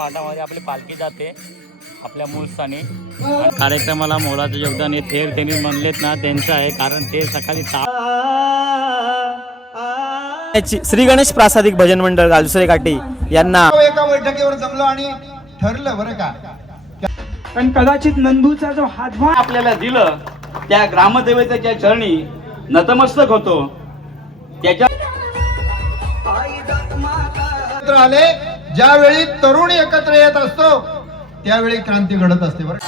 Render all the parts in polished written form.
पाटामध्ये आपली पालखी जाते आपल्या मूळ स्थानी। कार्यक्रमाला मोलाचं योगदान हे थेर त्यांनी म्हणलेत ना त्यांचं आहे, कारण ते सकाळी श्री गणेश प्रासादिक भजन मंडळ गालसुरे काठी यांना एका बैठकीवर जमलो आणि ठरलं बरं का, पण कदाचित नंदूचा जो हातभार आपल्याला दिलं त्या ग्रामदेवतेच्या चरणी नतमस्तक होतो। त्याच्या आले ज्यावेळी तरुण एकत्र येत असतो त्यावेळी क्रांती घडत असते बरं।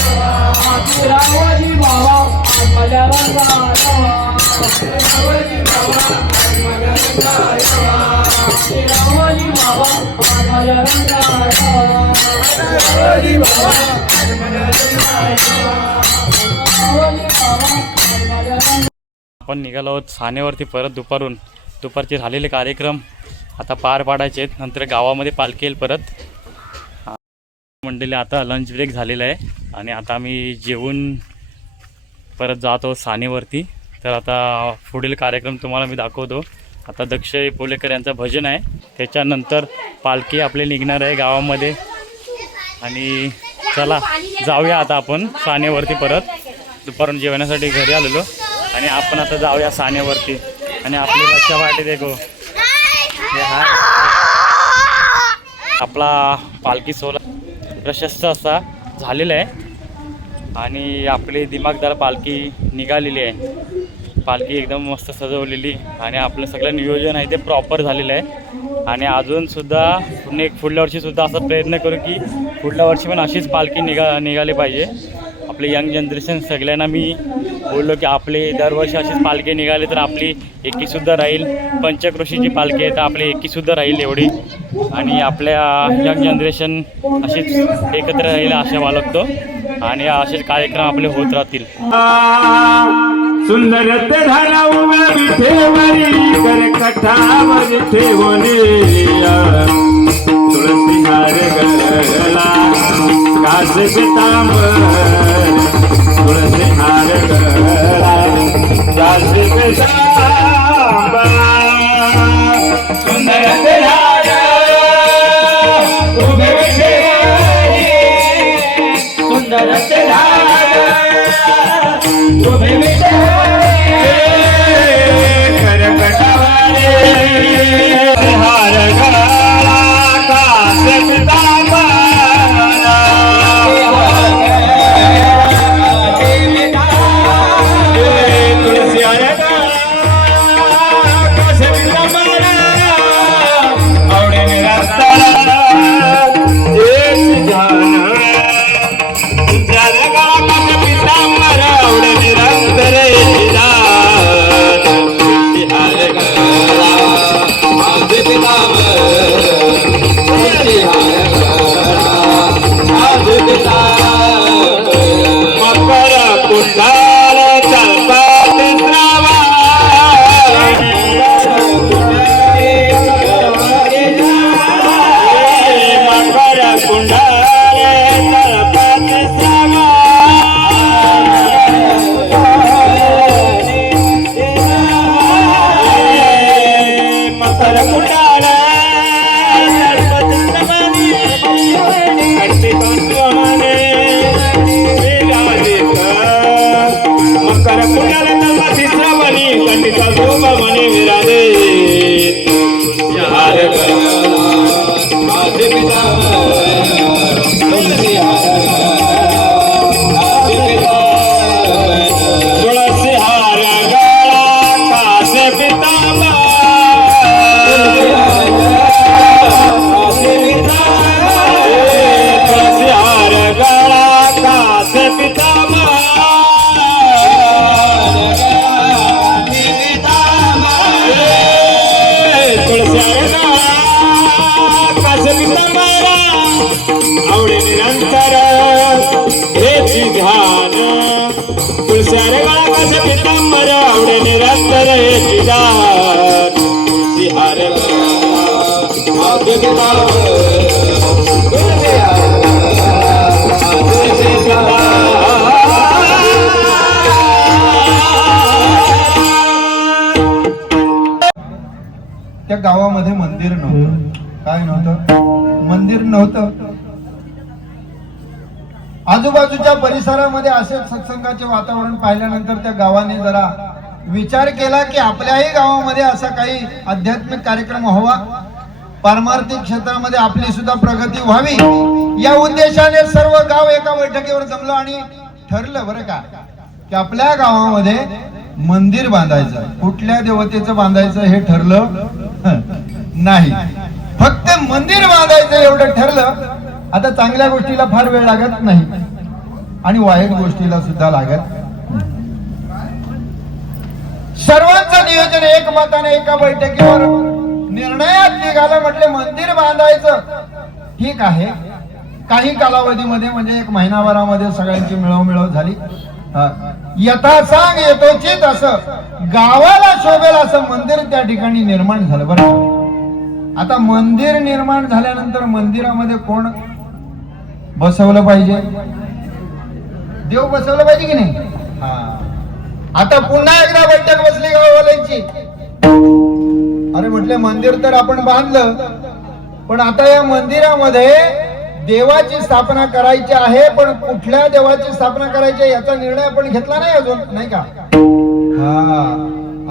माझ्या रावाजी बाबा माझ्या आपण निघालो आहोत सानेवरती परत दुपारचे झालेले कार्यक्रम आता पार पाडायचे आहेत। नंतर गावामध्ये पालखी येईल परत मंडळी। आता लंच ब्रेक झालेला आहे आणि आता आम्ही जेवून परत जातो सानेवरती। तर आता पुढील कार्यक्रम तुम्हाला मी दाखवतो। आता दक्ष पोलेकर यांचं भजन आहे, त्याच्यानंतर पालखी आपली निघणार आहे गावामध्ये। आणि चला जाऊया आता आपण सानेवरती परत, दुपारून जेवण्यासाठी घरी आलेलो आणि आपण आता जाऊया सानेवरती। आणि आपली बच्चा वाटे देखो आपला पालखी सोहळा प्रशस्त असा झालेला आहे आणि आपली दिमागदार पालखी निघालेली आहे। पालखी एकदम मस्त सजवलेली आणि आपलं सगळं नियोजन आहे ते प्रॉपर झालेलं आहे। आणि अजूनसुद्धा पुढल्या वर्षीसुद्धा असा प्रयत्न करू की पुढल्या वर्षी पण अशीच पालखी निघाली पाहिजे। आपले यंग जनरेशन सगळ्यांना मी बोललो की आपली दरवर्षी अशीच पालखी निघाली तर आपली एकीसुद्धा राहील। पंचक्रोशीची पालखी आहे तर आपली एकीसुद्धा राहील एवढी, आणि आपल्या यंग जनरेशन अशीच एकत्र राहील अशा बाळगतो आणि असेच कार्यक्रम आपले होत राहतील। सुंदर ते झाला उभ्या विठेवरी करकटावर ठेवणे तुळसी हार गळला कास पितांबर तुळसी हार गळला कास पितांबर सुंदर ते झाला उभ्या विठेवरी सुंदर ते झाला उभ्या विठेवरी करकटावर हार गळला कास पितांबर तुळसी हार आवडे निरंतर हेची ध्यान तुळसार गळा कस पितांबर आवडे निरंतर हेची ध्यान तुळसी हार त्या गावामध्ये मंदिर नव्हतं. काय नव्हतं? मंदिर नव्हतं. आजूबाजूच्या परिसरामध्ये असे सत्संगाचे वातावरण पाहिल्यानंतर त्या गावाने जरा विचार केला की आपल्याही गावामध्ये असा काही आध्यात्मिक कार्यक्रम व्हावा, पारमार्थिक क्षेत्रामध्ये आपली सुद्धा प्रगती व्हावी. या उद्देशाने सर्व गाव एका बैठकीवर जमलं आणि ठरलं बरं का की आपल्या गावामध्ये मंदिर बांधायचं. कुठल्या देवतेचं बांधायचं हे ठरलं नाही, फक्त मंदिर बांधायचं एवढं ठरलं. आता चांगल्या गोष्टीला फार वेळ लागत नाही आणि वाईट गोष्टीला सुद्धा लागत. सर्वांचं नियोजन एकमताने एका बैठकीवर निर्णयात निघालं. म्हटले मंदिर बांधायचं. ठीक आहे. काही कालावधीमध्ये म्हणजे एक महिनाभरामध्ये सगळ्यांची मिळवमिळव झाली. यथासांग यथोचित असं गावाला शोभेल असं मंदिर त्या ठिकाणी निर्माण झालं. बरं, आता मंदिर निर्माण झाल्यानंतर मंदिरामध्ये कोण बसवलं पाहिजे? देव बसवलं पाहिजे की नाही? आता पुन्हा एकदा बैठक बसली गाववाल्यांची. अरे म्हटले मंदिर तर आपण बांधलं, पण आता या मंदिरामध्ये देवाची स्थापना करायची आहे, पण कुठल्या देवाची स्थापना करायची याचा निर्णय आपण घेतला नाही अजून, नाही का?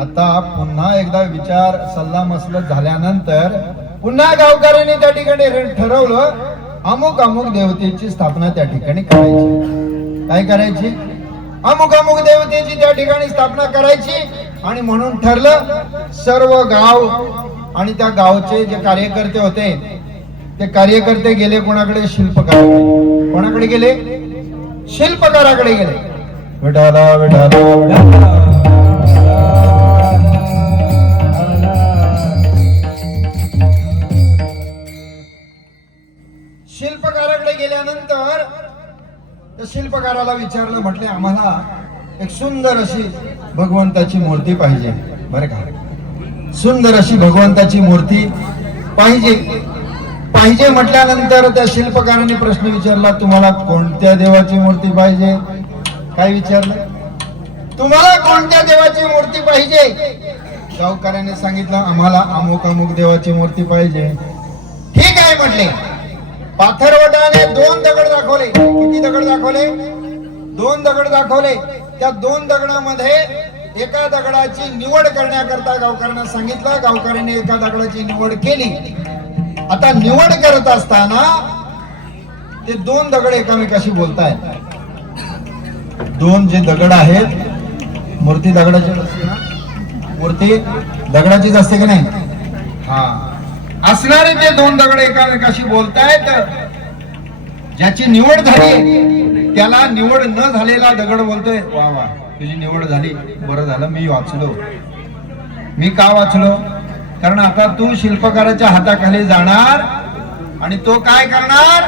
आता पुन्हा एकदा विचार सल्ला मसलत झाल्यानंतर पुन्हा गावकऱ्यांनी त्या ठिकाणी ठरवलं अमुक अमुक देवतेची स्थापना त्या ठिकाणी करायची. काय करायची? अमुक अमुक देवतेची त्या ठिकाणी स्थापना करायची. आणि म्हणून ठरलं सर्व गाव आणि त्या गावचे जे कार्यकर्ते होते ते कार्यकर्ते गेले कोणाकडे? शिल्पकाराकडे. कोणाकडे गेले? शिल्पकाराकडे गेले. विठाला विठाला विठाला. शिल्पकाराकडे गेल्यानंतर त्या शिल्पकाराला विचारलं, म्हटले आम्हाला एक सुंदर अशी भगवंताची मूर्ती पाहिजे बरं का. सुंदर अशी भगवंताची मूर्ती पाहिजे. पाहिजे म्हटल्यानंतर त्या शिल्पकाराने प्रश्न विचारला, तुम्हाला कोणत्या देवाची मूर्ती पाहिजे? काय विचारलं? तुम्हाला कोणत्या देवाची मूर्ती पाहिजे? गावकऱ्याने सांगितलं, आम्हाला अमुक अमुक देवाची मूर्ती पाहिजे. ठीक आहे म्हटले. पाथरवटाने 2 दगड दाखवले. किती दगड दाखवले? 2 दगड दाखवले. त्या 2 दगडामध्ये एका दगडाची निवड करण्याकरता गावकऱ्यांना सांगितलं. गावकऱ्याने एका दगडाची निवड केली. आता निवड करत असताना ते 2 दगड एकामेकाशी बोलतायत. 2 जे दगड आहेत, मूर्ती दगडाची असते ना, मूर्ती दगडाचीच असते की नाही? हा, असणारे ते 2 दगड एकामेकाशी बोलतायत. ज्याची निवड झाली त्याला निवड न झालेला दगड बोलतोय, वा वा तुझी निवड झाली, बरं झालं मी वाचलो. मी का वाचलो? कारण आता तू शिल्पकाराच्या हाताखाली जाणार आणि तो काय करणार?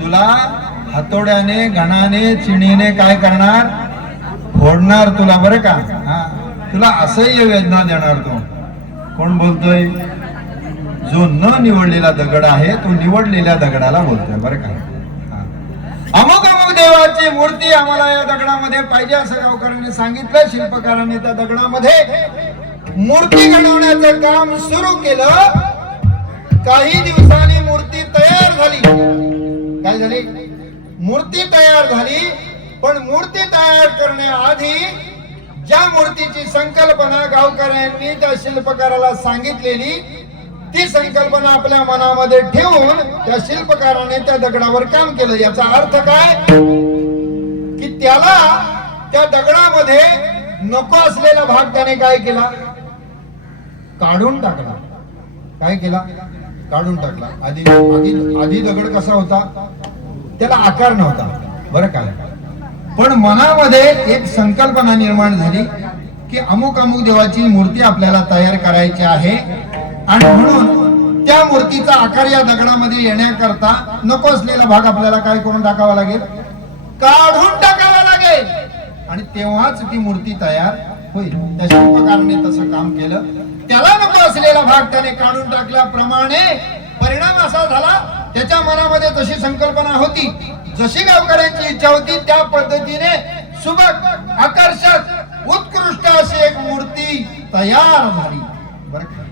तुला हातोड्याने, घणाने, चिणीने काय करणार? फोडणार तुला बरं का. हा, तुला असह्य वेदना देणार तो. कोण बोलतोय? जो न निवडलेला दगड आहे तो निवडलेल्या दगडाला बोलतोय बरं का. अमुक अमुक देवाची मूर्ती आम्हाला या दगडामध्ये पाहिजे असं गावकऱ्यांनी सांगितलं. शिल्पकारांनी त्या दगडामध्ये मूर्ती घडवण्याचं काम सुरू केलं. काही दिवसांनी मूर्ती तयार झाली. काय झाली? मूर्ती तयार झाली. पण मूर्ती तयार करण्याआधी ज्या मूर्तीची संकल्पना गावकऱ्यांनी त्या शिल्पकाराला सांगितलेली, ती संकल्पना आपल्या मनामध्ये ठेवून त्या शिल्पकाराने त्या दगडावर काम केलं. याचा अर्थ काय? की त्याला त्या दगडामध्ये नको असलेला भाग त्याने काय केला? काढून टाकला. काय केला? काढून टाकला. आधी दगड कसा होता? त्याला आकार नव्हता बरं काय. पण मनामध्ये एक संकल्पना निर्माण झाली की अमुक अमुक देवाची मूर्ती आपल्याला तयार करायची आहे आणि म्हणून त्या मूर्तीचा आकार या दगडामध्ये येण्याकरता नको असलेला भाग आपल्याला काय करून टाकावा लागेल? काढून टाकावा लागेल. आणि तेव्हाच ती मूर्ती तयार होईल. त्या शिल्पकाराने तसं काम केलं. त्याला नको असलेला भाग त्याने काढून टाकल्याप्रमाणे परिणाम असा झाला, त्याच्या मनामध्ये जशी संकल्पना होती, जशी गावकऱ्यांची इच्छा होती, त्या पद्धतीने सुबक, आकर्षक, उत्कृष्ट अशी एक मूर्ती तयार झाली बरं का.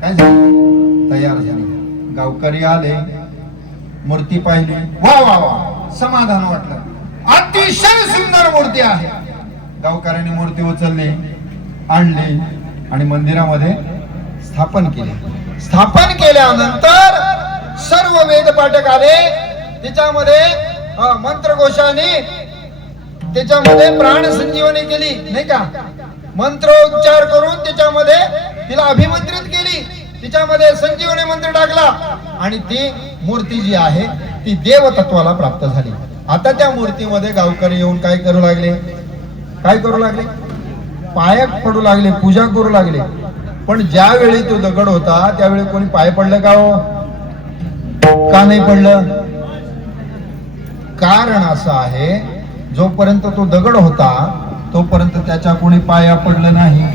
काय झालं? तयार झाली. गावकरी आले, मूर्ती पाहिली, वा वा वा, समाधान वाटलं. अतिशय सुंदर मूर्ती आहे. गावकऱ्यांनी मूर्ती उचलली, आणली आणि मंदिरामध्ये स्थापन केली. स्थापन केल्यानंतर सर्व वेदपाठक आले. त्याच्यामध्ये मंत्रघोषाने त्याच्यामध्ये प्राण संजीवनी केली नाही का. मंत्रोच्चार करून त्याच्यामध्ये तिला अभिमंत्रित केली. तिच्यामध्ये संजीवनी मंत्र टाकला आणि ती मूर्ती जी आहे ती देवतत्वाला प्राप्त झाली. आता त्या मूर्तीमध्ये गावकरी येऊन काय करू लागले? काय करू लागले? पाय पडू लागले, पूजा करू लागले. पण ज्यावेळी तो दगड होता त्यावेळी कोणी पाय पडलं का हो? का नाही पडलं? कारण असं आहे, जोपर्यंत तो दगड होता तोपर्यंत त्याच्या कोणी पाया पडलं नाही.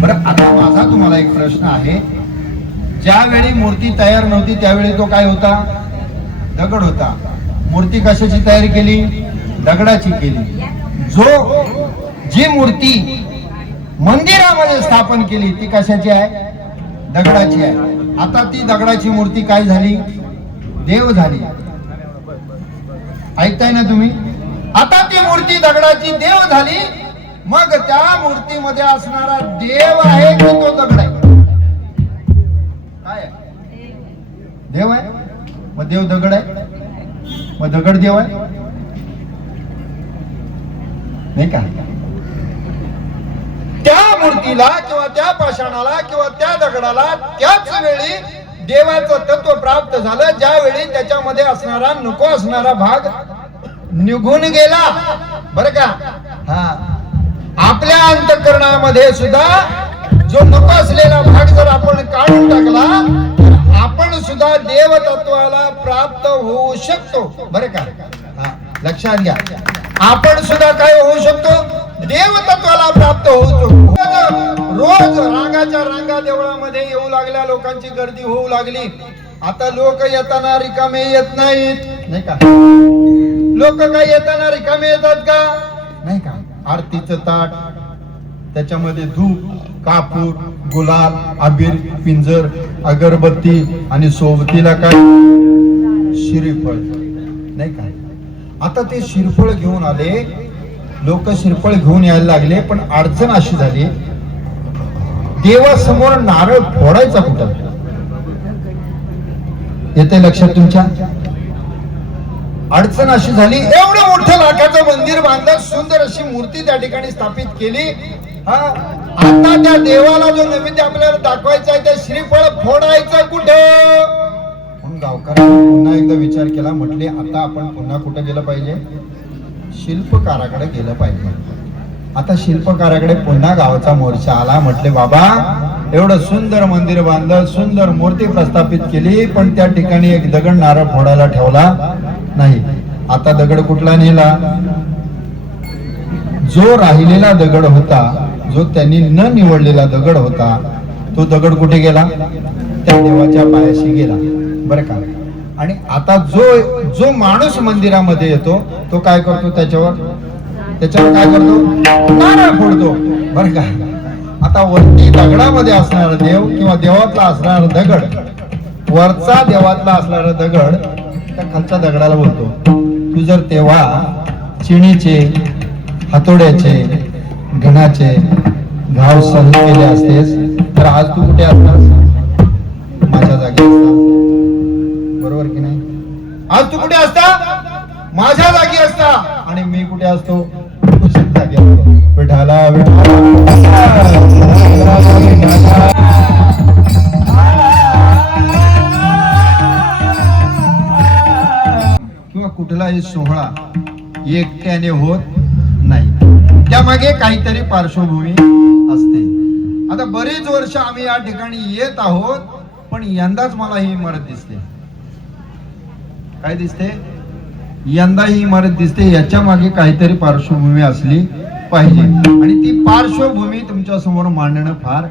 बरं, आता माझा तुम्हाला एक प्रश्न आहे. ज्यावेळी मूर्ती तयार नव्हती त्यावेळी तो काय होता? दगड होता. मूर्ती कशाची तयारी केली? दगडाची केली. जी मूर्ती मंदिरामध्ये स्थापन केली ती कशाची आहे? दगडाची आहे. आता ती दगडाची मूर्ती काय झाली? देव झाली. ऐकताय ना तुम्ही? आता ती मूर्ती दगडाची देव झाली. मग त्या मूर्तीमध्ये असणारा देव आहे की तो दगड आहे? काय आहे? देव आहे. मग देव दगड आहे, मग दगड देव आहे नाही का? त्या मूर्तीला किंवा त्या पाषाणाला किंवा त्या दगडाला त्याच वेळी देवाचं तत्व प्राप्त झालं ज्यावेळी त्याच्यामध्ये असणारा नको असणारा भाग निघून गेला बरं का. हा, आपल्या अंतःकरणामध्ये सुद्धा जो नको असलेला भाग जर आपण काढून टाकला तर आपण सुद्धा देवतत्वाला प्राप्त होऊ शकतो बरं का. हा, लक्षात घ्या. आपण सुद्धा काय होऊ शकतो? देवतत्वाला प्राप्त होऊ रोज रांगाच्या रांगा देवळामध्ये येऊ लागल्या, लोकांची गर्दी होऊ लागली. आता लोक येताना रिकामे येत नाहीत, नाही का? लोक काय येताना रिकामे येतात का? नाही का? आरतीचं ताट, त्याच्यामध्ये धूप, कापूर, गुलाल, अबीर, पिंजर, अगरबत्ती आणि सोबतीला काय? श्रीफळ, नाही का? आता ते श्रीफळ घेऊन आले, लोक श्रीफळ घेऊन यायला लागले. पण अडचण अशी झाली, देवासमोर नारळ फोडायचा कुठं? येते लक्षात तुमच्या? अडचण अशी झाली, एवढं मोठं लाखाचं मंदिर बांधलं, सुंदर अशी मूर्ती त्या ठिकाणी स्थापित केली. आता त्या देवाला जो नैवेद्य आपल्याला दाखवायचा आहे, त्या श्रीफळ फोडायचं कुठं? म्हणून गावकऱ्यांनी पुन्हा एकदा विचार केला. म्हटले आता आपण पुन्हा कुठं गेलं पाहिजे? शिल्पकाराकडे गेलं पाहिजे. आता शिल्पकाराकडे पुन्हा गावाचा मोर्चा आला. म्हटले बाबा, एवढं सुंदर मंदिर बांधलं, सुंदर मूर्ती प्रस्थापित केली, पण त्या ठिकाणी एक दगड नारळ फोडायला ठेवला नाही. आता दगड कुठला नेला? जो राहिलेला दगड होता, जो त्यांनी न निवडलेला दगड होता, तो दगड कुठे गेला? त्या देवाच्या पायाशी गेला, बरं का? आणि आता जो माणूस मंदिरामध्ये येतो, तो काय करतो? त्याच्यावर काय करतो? नारळ फोडतो, बरं का? आता वरती दगडामध्ये असणारा देव किंवा देवातला असणारा दगड, वरचा देवातला असणारा दगड त्या खालच्या दगडाला बोलतो, तू जर तेव्हा चिणीचे, हातोड्याचे, घणाचे घाव सहन केले असतेस, तर आज तू कुठे असतास? माझ्या जागी असतास, बरोबर की नाही? आज तू कुठे असता? माझ्या जागी असता. आणि मी कुठे असतो? तुझ्या जागी असतो. विठाला किंवा कुठलाही सोहळा एकट्याने होत नाही, त्यामागे काहीतरी पार्श्वभूमी असते. आता बरीच वर्ष आम्ही या ठिकाणी येत आहोत, पण यंदाच मला ही इमारत दिसते. काय दिसते? यंदा ही इमारत दिसते. याच्या मागे काहीतरी पार्श्वभूमी असली पाहिजे, आणि ती पार्श्वभूमी तुमच्या समोर मांडणं फार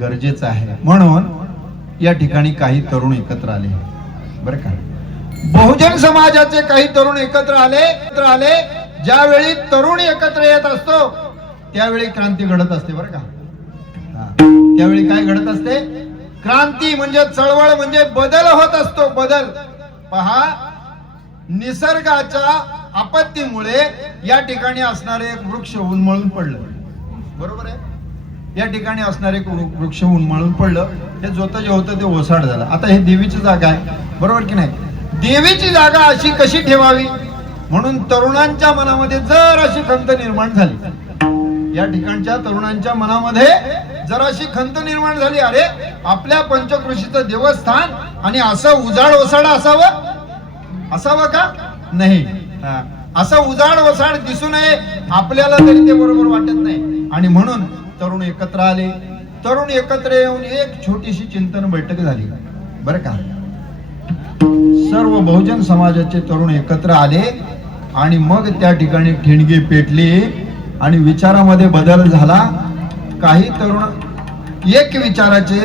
गरजेचं आहे. म्हणून या ठिकाणी काही तरुण एकत्र आले, बरं का? बहुजन समाजाचे काही तरुण एकत्र आले. ज्यावेळी तरुण एकत्र येत असतो, त्यावेळी क्रांती घडत असते, बरं का? त्यावेळी काय घडत असते? क्रांती म्हणजे चळवळ, म्हणजे बदल होत असतो, बदल. पहा, निसर्गाच्या आपत्तीमुळे या ठिकाणी असणारे एक वृक्ष उन्मळून पडलं, बरोबर आहे? या ठिकाणी असणारे एक वृक्ष उन्मळून पडलं, हे जोतं जे होतं ते ओसाड झालं. आता हे देवीची जागा आहे, बरोबर की नाही? देवीची जागा अशी कशी ठेवावी म्हणून तरुणांच्या मनामध्ये जर अशी खंत निर्माण झाली, या ठिकाणच्या तरुणांच्या मनामध्ये जर अशी खंत निर्माण झाली, अरे आपल्या पंचकृषीचं देवस्थान आणि असं उजाड ओसाड असावं का? नाही, असं उजाड ओसाड दिसू नये आपल्याला, तरी ते बरोबर वाटत नाही. आणि म्हणून तरुण एकत्र आले. तरुण एकत्र येऊन एक छोटीशी चिंतन बैठक झाली, बरं का? सर्व बहुजन समाजाचे तरुण एकत्र आले आणि मग त्या ठिकाणी ठिणगी पेटली आणि विचारामध्ये बदल झाला. काही तरुण एक विचाराचे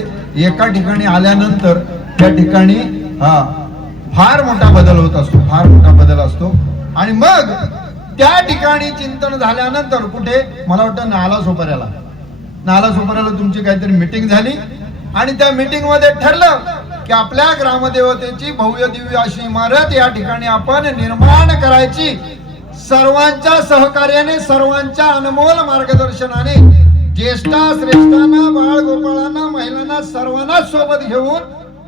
एका ठिकाणी आल्यानंतर त्या ठिकाणी फार मोठा बदल होत असतो, फार मोठा बदल असतो. आणि मग त्या ठिकाणी चिंतन झाल्यानंतर कुठे? मला वाटतं नाला सोपाऱ्याला तुमची काहीतरी मीटिंग झाली आणि त्या मीटिंग मध्ये ठरलं की आपल्या ग्रामदेवतेची भव्य दिव्य अशी इमारत या ठिकाणी आपण निर्माण करायची. सर्वांच्या सहकार्याने, सर्वांच्या अनमोल मार्गदर्शनाने, ज्येष्ठा श्रेष्ठांना, बाळगोपाळांना, महिलांना, सर्वांना सोबत घेऊन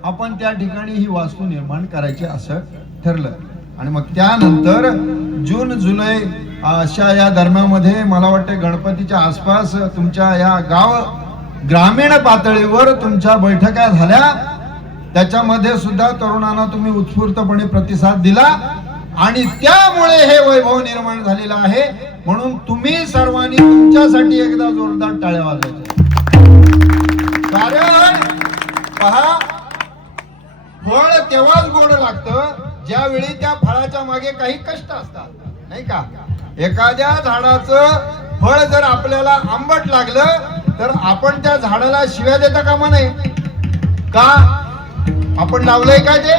आपण त्या ठिकाणी ही वास्तू निर्माण करायची असं ठरलं. आणि मग त्यानंतर जून जुलै अशा या दरम्यामध्ये मला वाटतं गणपतीच्या आसपास तुमच्या या ग्रामीण पातळीवर तुमच्या बैठका झाल्या. त्याच्यामध्ये सुद्धा तरुणांना तुम्ही उत्स्फूर्तपणे प्रतिसाद दिला आणि त्यामुळे हे वैभव निर्माण झालेलं आहे. म्हणून तुम्ही सर्वांनी तुमच्यासाठी एकदा जोरदार टाळ्या वाजवायच्या. कारण पहा, फळ तेव्हाच गोड लागतं ज्यावेळी त्या फळाच्या मागे काही कष्ट असतात, नाही का? एखाद्या झाडाचं फळ जर आपल्याला आंबट लागलं तर आपण त्या झाडाला शिव्या देता कामा नये का? आपण लावलंय का ते?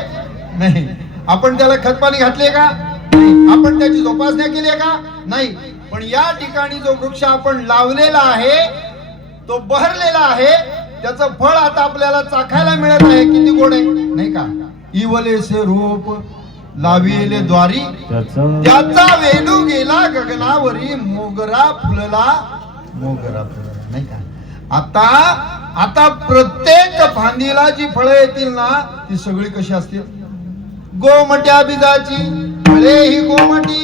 नाही. आपण त्याला खतपाणी घातले का? नाही. आपण त्याची जोपासना केली का? नाही. पण या ठिकाणी जो वृक्ष आपण लावलेला आहे तो बहरलेला आहे, त्याचं फळ आता आपल्याला चाखायला मिळत आहे. किती गोड आहे नाही का? इवलेसे रूप लाविले द्वारी, त्याचा वेणू गेला गगनावरी, मोगरा फुलला नाही का? आता प्रत्येक फांदीला जी फळं येतील ना ती सगळी कशी असतील? गोमट्या बीजाची फळे ही गोमटी.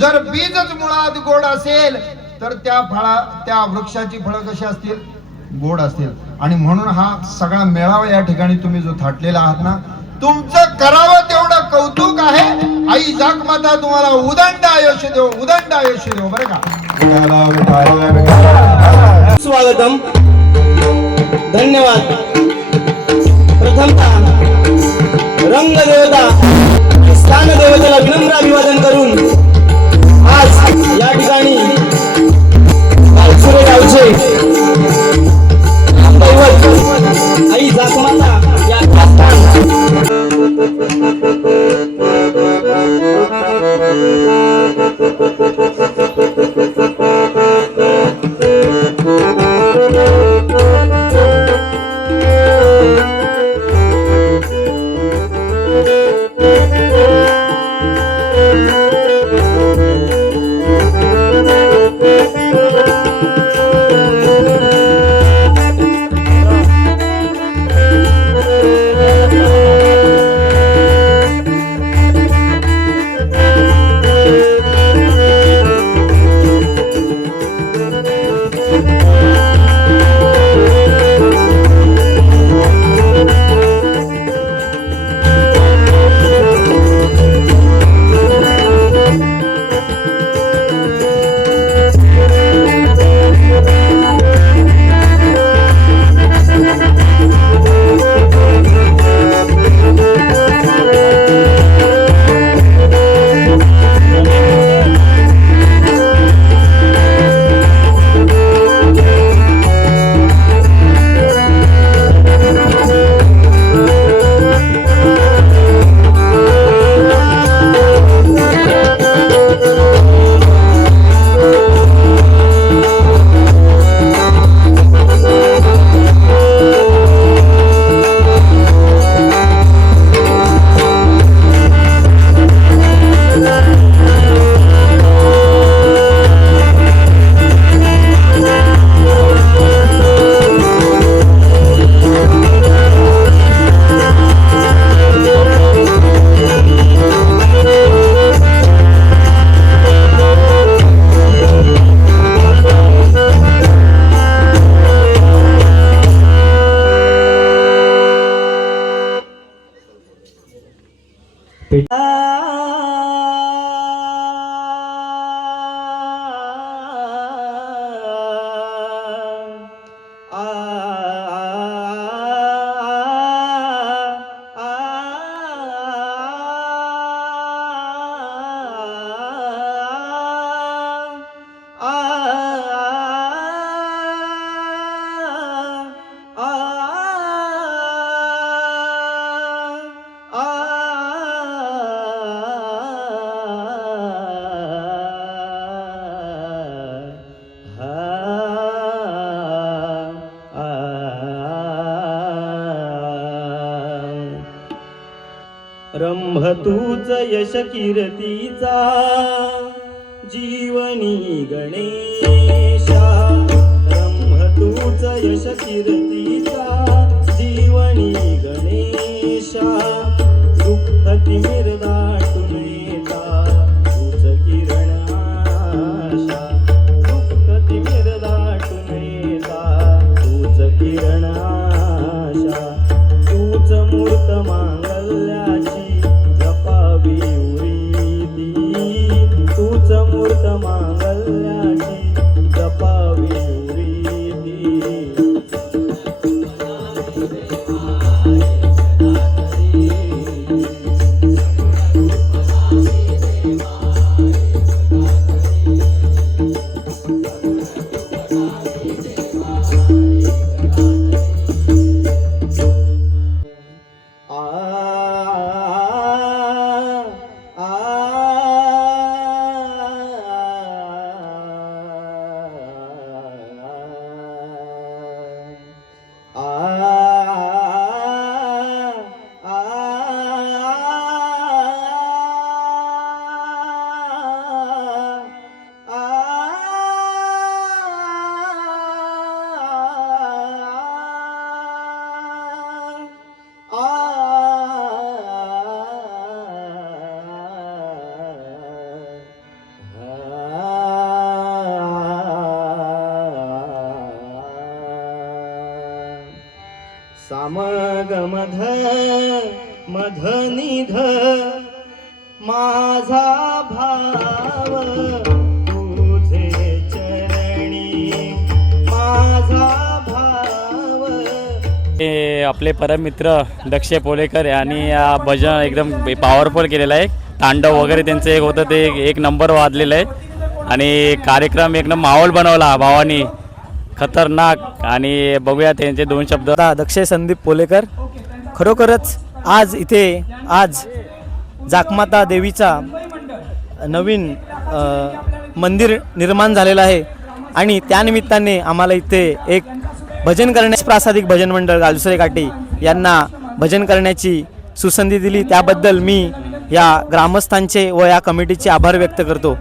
जर बीजच मुळात गोड असेल तर त्या वृक्षाची फळं कशी असतील? गोड असतील. आणि म्हणून हा सगळा मेळावा या ठिकाणी तुम्ही जो थाटलेला आहात ना, तुमचं करावं तेवढं कौतुक आहे. आई जागमाता तुम्हाला उदंड आयुष्य देव, उदंड आयुष्य देव. बरं का? स्वागतम. धन्यवाद. प्रथमतः रंगदेवता स्थान देवतेला विनम्र अभिवादन करून आज या ठिकाणी कालसुरे गावचे दैवत आई जागमाता या आस्थान रंभ तूच यश कीर्तीचा जीवनी गणेशा, रंभ तूच यश कीर्तीचा जीवनी गणेशा, दुःख तिमिर दाटून येता तूच किरण आशा, दुःख तिमिर दाटून येता तूच किरण आशा, तूच मूर्त मांगल्याची जपावी उरीती, तूच मूर्त मांगल्याची जपावी उरीती. सामगमध मधनिध माझा भाव तुझे चरणी माझा भाव. हे आपले परममित्र दक्ष पोलेकर यांनी भजन एकदम पॉवरफुल केलेलं आहे. तांडव वगैरे त्यांचं एक होतं ते एक नंबर वाजलेलं आहे आणि कार्यक्रम एकदम माहोल बनवला भावानी खतरनाक. आणि बघूया त्यांचे दोन शब्द. दक्ष संदीप पोलेकर, खरोखरच आज जाकमाता देवीचा नवीन मंदिर निर्माण झालेलं आहे आणि त्यानिमित्ताने आम्हाला इथे एक भजन करण्यास प्रासादिक भजन मंडळ गालुसरे काठी यांना भजन करण्याची सुसंधी दिली. त्याबद्दल मी या ग्रामस्थांचे व या कमिटीचे आभार व्यक्त करतो.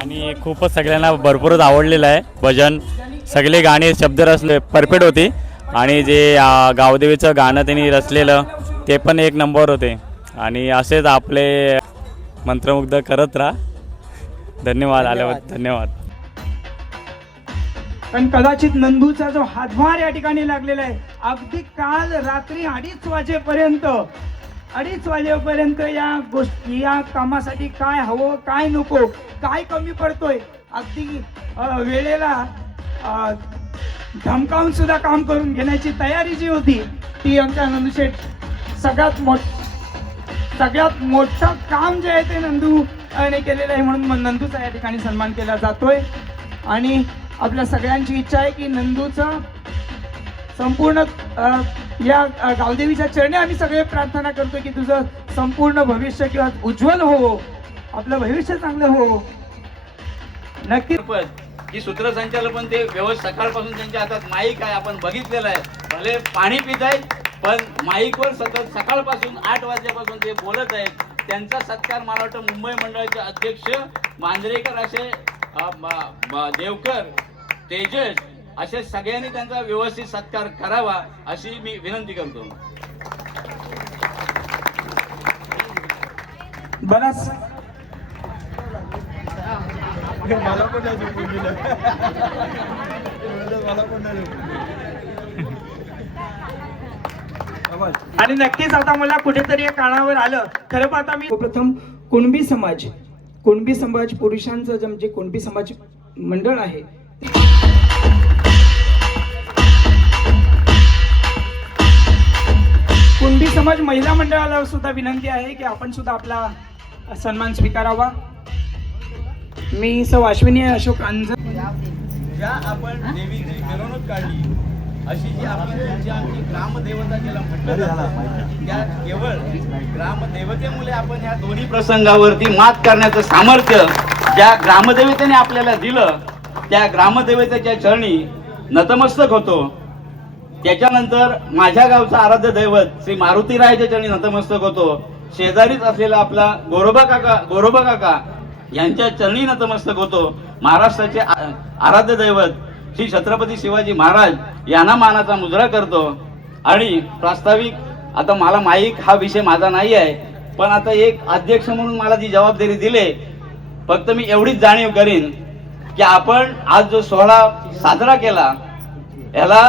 आणि खूपच सगळ्यांना भरपूरच आवडलेलं आहे भजन. सगळे गाणे शब्द रचले परफेक्ट होते आणि जे गावदेवीचं गाणं त्यांनी रचलेलं ते पण एक नंबर होते. आणि असेच आपले मंत्रमुग्ध करत राहा. धन्यवाद आल्याबद्दल धन्यवाद. पण कदाचित नंदूचा जो हातभार या ठिकाणी लागलेला आहे, अगदी काल रात्री 2:30 वाजेपर्यंत या गोष्टी या कामासाठी काय हवं काय नको काय कमी पडतोय अगदी वेळेला धमकावून सुद्धा काम करून घेण्याची तयारी जी होती ती आमच्या नंदूशेठ सगळ्यात मोठं काम जे आहे ते नंदूने केलेलं आहे. म्हणून नंदूचा या ठिकाणी सन्मान केला जातोय. आणि आपल्या सगळ्यांची इच्छा आहे की नंदूचं संपूर्ण या गावदेवीच्या चरणी आम्ही सगळे प्रार्थना करतो की तुझं संपूर्ण भविष्य किंवा उज्ज्वल हो, आपलं भविष्य चांगलं हो. नक्की की सूत्रसंचालन पण ते व्यवस्थित सकाळपासून त्यांच्या हातात माईक आहे, आपण बघितलेलं आहे. भले पाणी पित आहेत पण माईकवर सतत सकाळपासून 8 वाजल्यापासून ते बोलत आहेत. त्यांचा सत्कार मला वाटतं मुंबई मंडळाचे अध्यक्ष मांजरेकर असे देवकर तेजस असे सगळ्यांनी त्यांचा व्यवस्थित सत्कार करावा अशी मी विनंती करतो. बराच आणि नक्कीच आता मला कुठेतरी या कानावर आलं खरं पाहता मी प्रथम कुणबी समाज पुरुषांचं जे कुणबी समाज मंडळ आहे कुणबी समाज महिला मंडळाला सुद्धा विनंती आहे की आपण सुद्धा आपला सन्मान स्वीकारावा. मी सौ अश्विनी अशोक अंज. ज्या आपण देवीची मिरवणूक काढली अशी जी आमची ग्रामदेवता ज्याला म्हटलं जातं त्या केवळ ग्रामदेवतेमुळे आपण ह्या दोन्ही प्रसंगावरती मात करण्याचं सामर्थ्य ज्या ग्रामदेवतेने आपल्याला दिलं त्या ग्रामदेवतेच्या चरणी नतमस्तक होतो. त्याच्यानंतर माझ्या गावचं आराध्य दैवत श्री मारुतीरायाच्या चरणी नतमस्तक होतो. शेजारीच असलेला आपला गोरोबा काका यांच्या चरणी नतमस्तक होतो. महाराष्ट्राचे आराध्य दैवत श्री छत्रपती शिवाजी महाराज यांना मानाचा मुजरा करतो. आणि प्रास्ताविक आता मला माईक हा विषय माझा नाही आहे पण आता एक अध्यक्ष म्हणून मला जी जबाबदारी दिली फक्त मी एवढीच जाणीव करीन की आपण आज जो सोहळा साजरा केला याला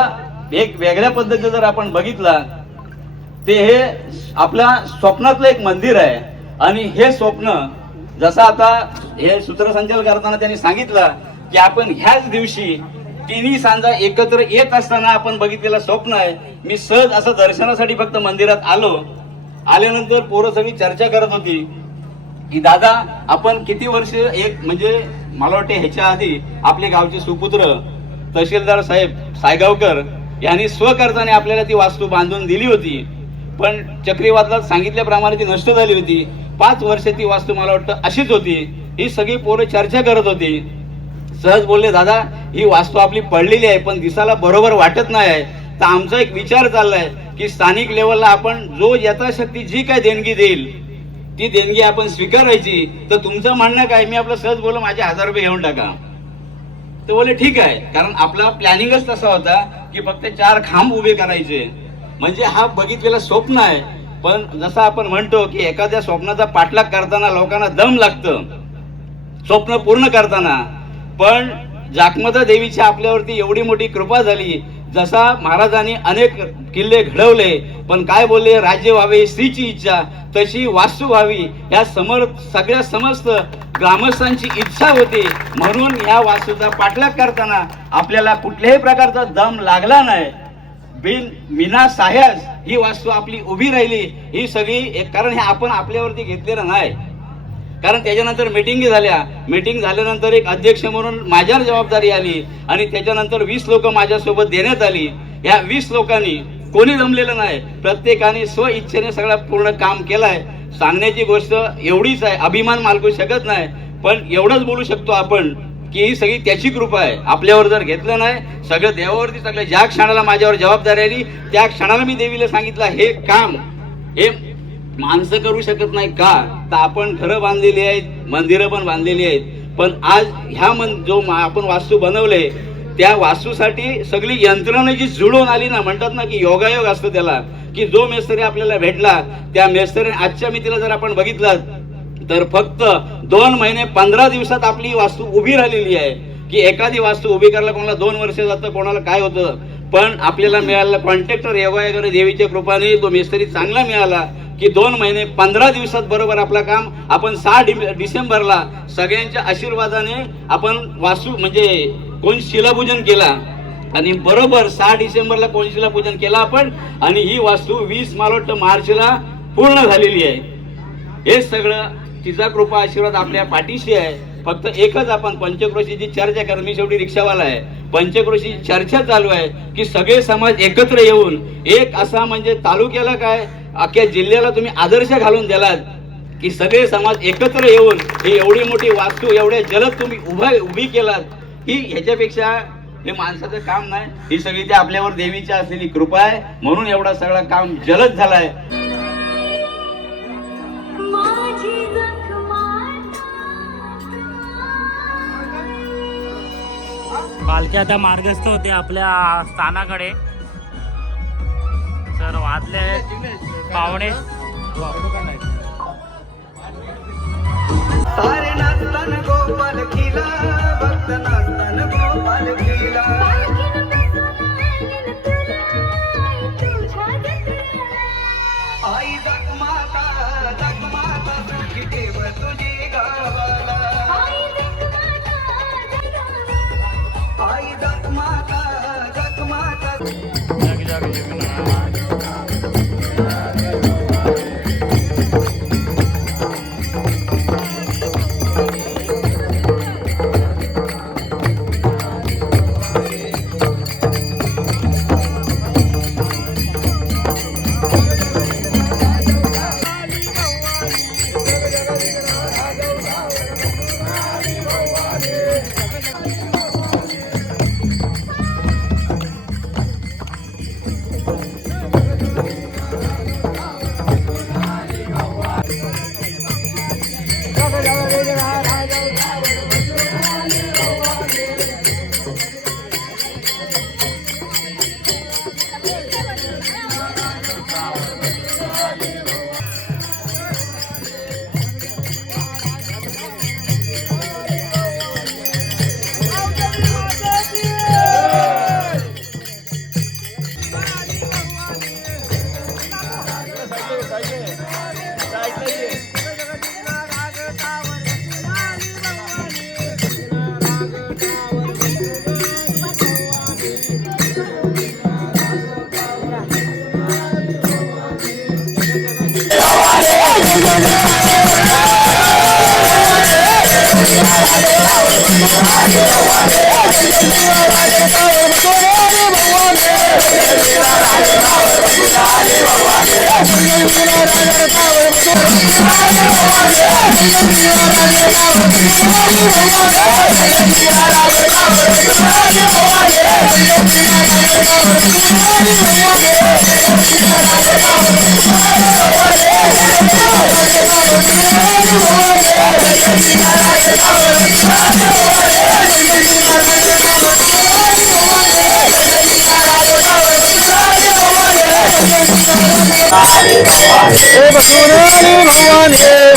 एक वेगळ्या पद्धतीने जर आपण बघितला ते हे आपल्या स्वप्नातलं एक मंदिर आहे. आणि हे स्वप्न जसं आता हे सूत्रसंचालन करताना त्यांनी सांगितलं की आपण ह्याच दिवशी तिन्ही सांजा एकत्र येत असताना आपण बघितलेलं स्वप्न आहे. मी सहज असं दर्शनासाठी फक्त मंदिरात आल्यानंतर पोरं सगळी चर्चा करत होती की दादा आपण किती वर्ष एक म्हणजे मला वाटते ह्याच्या आधी आपले गावचे सुपुत्र तहसीलदार साहेब सायगावकर यांनी स्वखर्चाने आपल्याला ती वास्तू बांधून दिली होती पण चक्रीवादळात सांगितल्याप्रमाणे ती नष्ट झाली होती. 5 वर्ष ती वास्तू मला वाटतं अशीच होती. ही सगळी पोरं चर्चा करत होती. सहज बोलले दादा ही वास्तू आपली पडलेली आहे पण दिसायला बरोबर वाटत नाही आहे. तर आमचा एक विचार चाललाय की स्थानिक लेवलला आपण जो यथाशक्ती जी काय देणगी देईल ती देणगी आपण स्वीकारायची. तर तुमचं म्हणणं काय? मी आपलं सहज बोललो माझे 1000 रुपये घेऊन टाका. ते बोलले ठीक आहे कारण आपला प्लॅनिंगच तसा होता की फक्त 4 खांब उभे करायचे म्हणजे हा बघितलेलं स्वप्न आहे. पण जसं आपण म्हणतो की एखाद्या स्वप्नाचा पाठलाग करताना लोकांना दम लागतं स्वप्न पूर्ण करताना. पण जाकमाता देवीची आपल्यावरती एवढी मोठी कृपा झाली जसा महाराजांनी अनेक किल्ले घडवले, पण काय बोलले, राज्य व्हावे स्त्रीची इच्छा, तशी वास्तू व्हावी या सगळ्या समस्त ग्रामस्थांची इच्छा होती. म्हणून या वास्तूचा पाठलाग करताना आपल्याला कुठल्याही प्रकारचा दम लागला नाही. विना साहस ही वास्तू आपली उभी राहिली. ही सगळी कारण हे आपण आपल्यावरती घेतलेलं नाही. कारण त्याच्यानंतर मिटिंगी झाल्या. मिटिंग झाल्यानंतर एक अध्यक्ष म्हणून माझ्यावर जबाबदारी आली आणि त्याच्यानंतर 20 लोक माझ्यासोबत देण्यात आली. या 20 लोकांनी कोणी जमलेलं नाही, प्रत्येकाने स्व इच्छेने सगळं पूर्ण काम केलंय. सांगण्याची गोष्ट एवढीच आहे, अभिमान मालकू शकत नाही, पण एवढंच बोलू शकतो आपण की ही सगळी त्याची कृपा आहे. आपल्यावर जर घेतलं नाही, सगळं देवावरती सगळं. ज्या क्षणाला माझ्यावर जबाबदारी आली त्या क्षणाला मी देवीला सांगितलं, हे काम हे माणसं करू शकत नाही का, तर आपण घरं बांधलेली आहेत, मंदिरं पण बांधलेली आहेत, पण आज ह्या जो आपण वास्तू बनवले त्या वास्तूसाठी सगळी यंत्रणा जी जुळून आली ना, म्हणतात ना की योगायोग असतो त्याला, की जो मेस्त्री आपल्याला भेटला त्या मेस्त्री आजच्या मितीला जर आपण बघितलं तर फक्त 2 महिने 15 दिवसात आपली वास्तू उभी राहिलेली आहे. की एखादी वास्तू उभी करायला कोणाला 2 वर्ष जातं, कोणाला काय होतं, पण आपल्याला मिळालेला कॉन्ट्रॅक्टर योगायोगाने देवीच्या कृपाने तो मेस्त्री चांगला मिळाला की 2 महिने 15 दिवसात बरोबर आपलं काम आपण 6 डिसेंबरला सगळ्यांच्या आशीर्वादाने आपण वास्तू म्हणजे शिलापूजन केला आणि बरोबर 6 डिसेंबरला शिलापूजन केला आपण. आणि ही वास्तू 20 मला वाटतं मार्चला पूर्ण झालेली आहे. हे सगळं तिचा कृपा आशीर्वाद आपल्या पाठीशी आहे. फक्त एकच आपण पंचक्रोशीची चर्चा कर, मी शेवटी रिक्षावाला आहे, पंचक्रोशीची चर्चा चालू आहे की सगळे समाज एकत्र येऊन एक असा म्हणजे तालुक्याला काय अख्ख्या जिल्ह्याला तुम्ही आदर्श घालून दिलात की सगळे समाज एकत्र येऊन ही एवढी मोठी वास्तू एवढ्या जलद तुम्ही उभी केलात. ही ह्याच्यापेक्षा हे माणसाचं काम नाही, ही सगळी त्या आपल्यावर देवीची असलेली कृपा आहे. म्हणून एवढा सगळा काम जलद झालाय. पालखी आता मार्गस्थ होते आपल्या स्थानाकडे. सर वाजले पावणे. सारे नाचतान गोपाल खिला, भक्त नाचतान गोपाल खिला. आई जगमाता सुखी ठेव तुझी गावाला. आई जगमाता जग जग जग भवानी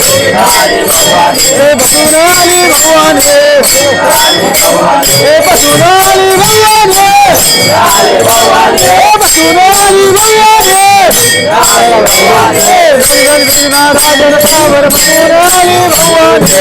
हे बसुनाली भवानी हे बसुनाली भवानी हे बसुनाली भवानी राजन कावर बसुनाली भवानी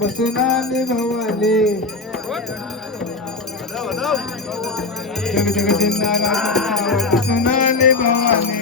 बसुनाली भवानी जगजगदिना बसुनाली भवानी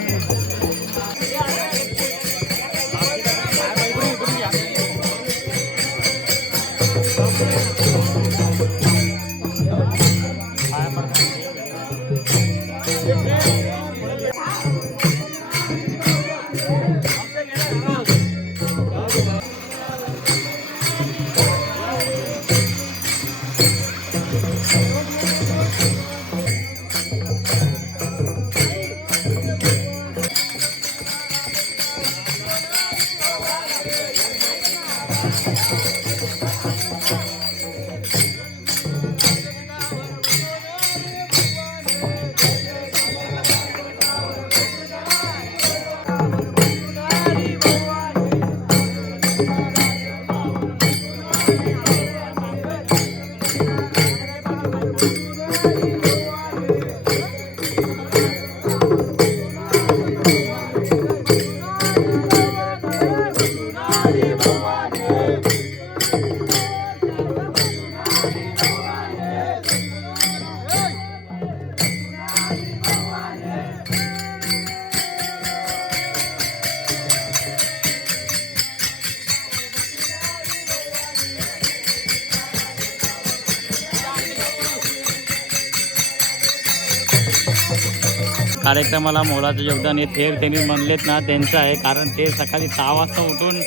कार्यक्रमाला मोलाचं योगदान हे थेर त्यांनी म्हणलेत ना त्यांचं आहे, कारण ते सकाळी 6 वाजता उठून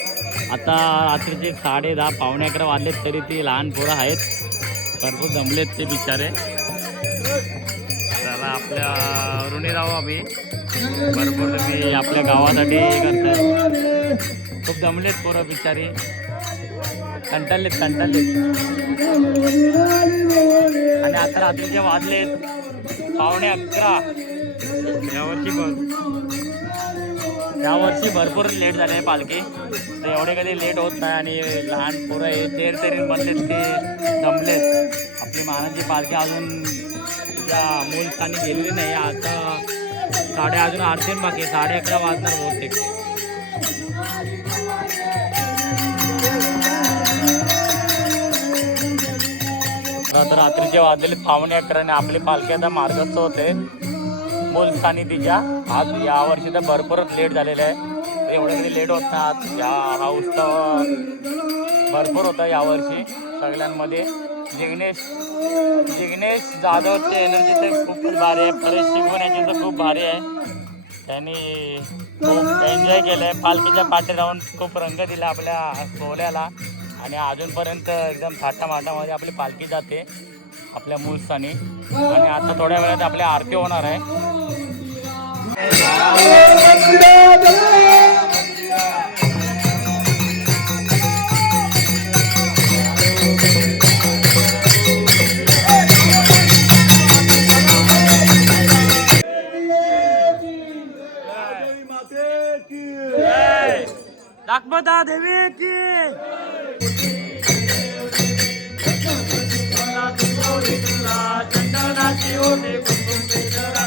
आता रात्रीचे 10:30 पावणे 11 वाजलेत तरी ती लहान पोरं आहेत, भरपूर जमलेत ते बिचारे. चला आपल्या ऋणी राहू आम्ही, भरपूर तुम्ही आपल्या गावासाठी करताय, खूप जमलेत पोरं बिचारी, कंटाळलेत. आणि आता रात्रीचे वाजलेत पावणे 11. यावर्षी भरपूर लेट झाले आहे पालखी, तर एवढे कधी लेट होत नाही. आणि लहान पोरं हे तेर तरी म्हणलेत की जमलेत. आपली महाराजांची पालखी अजून तिच्या मूळ स्थानी गेलेली नाही, आता अजून 8 बाकी, 11:30 वाजणार बहुतेक. तर रात्रीचे वाजलेले पावणे 11 आणि आपली पालखी आता मार्गस्थ होते मूल स्थानी तिच्या. आज यावर्षी तर भरपूरच लेट झालेलं आहे, तर एवढं कधी लेट होत नाही. हा उत्सव भरपूर होता यावर्षी सगळ्यांमध्ये. जिग्नेश जाधवचे एनर्जी तर खूपच भारी आहे, परेश शिकवण्याची तर खूप भारी आहे. त्यांनी खूप एन्जॉय केलं आहे, पालखीच्या पाठी राहून खूप रंग दिला आपल्या सोहळ्याला. आणि अजूनपर्यंत एकदम थाटामाटामध्ये आपली पालखी जाते आपल्या मूळ स्थानी. आणि आता थोड्या वेळात आपल्या आरती होणार आहे. चंदनाची ओटी कुंकुम केशरा,